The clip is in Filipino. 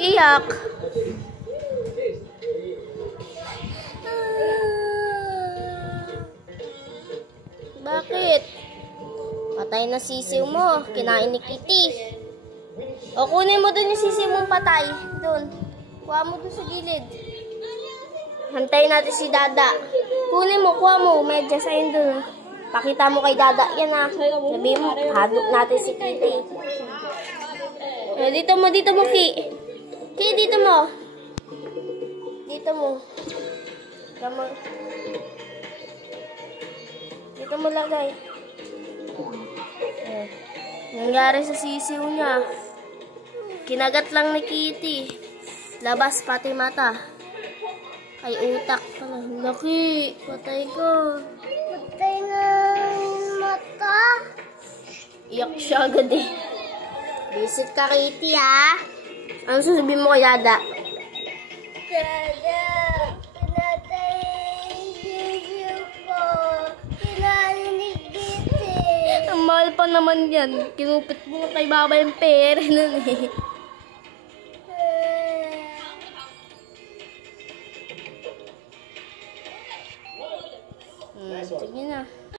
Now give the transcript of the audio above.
Iyak. Bakit? Patay na sisiw mo. Kinain ni Kitty. O, kunin mo dun yung sisiw mong patay. Dun. Kuha mo dun sa gilid. Hantayin natin si Dada. Kunin mo, kuha mo. Medyas ayun dun. Pakita mo kay Dada. Yan ah. Sabihin mo, hadok natin si Kitty. O, dito mo, Ki. Ki, dito mo. Dito mo. Dito mo lagay. Nangyari sa sisiw niya. Kinagat lang ni Kitty. Labas pati mata. Ay, utak pala. Laki. Patay ko. Patay na mata. Iyak siya agad eh. Visit ka, Kitty, ha? Ano sasabihin mo kay Dada? Dada, pinatay sisiw ko. Kinain ni Kitty. Ang mahal pa naman yan. Kinupit mo kay Baba yung pera nun eh. Sige na.